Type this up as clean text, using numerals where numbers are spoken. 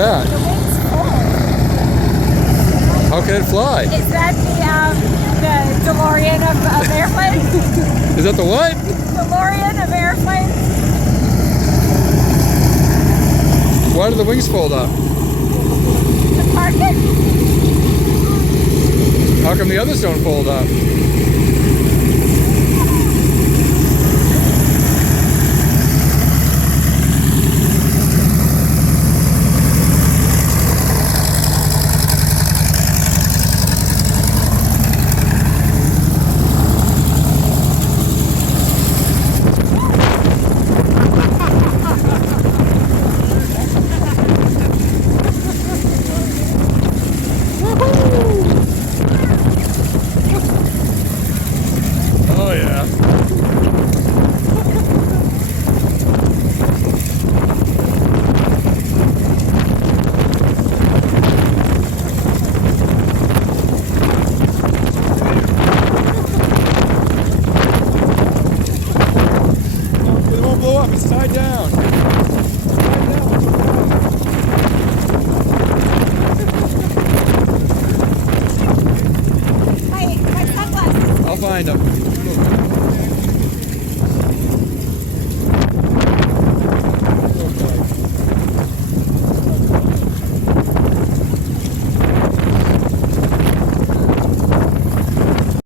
that? The wings full. How can it fly? Is that the DeLorean of airplanes? Is that the what? DeLorean of airplanes? Why do the wings fold up? The park it? How come the others don't fold up? Oh yeah. It won't blow up, it's tied down. My sunglasses. I'll find them.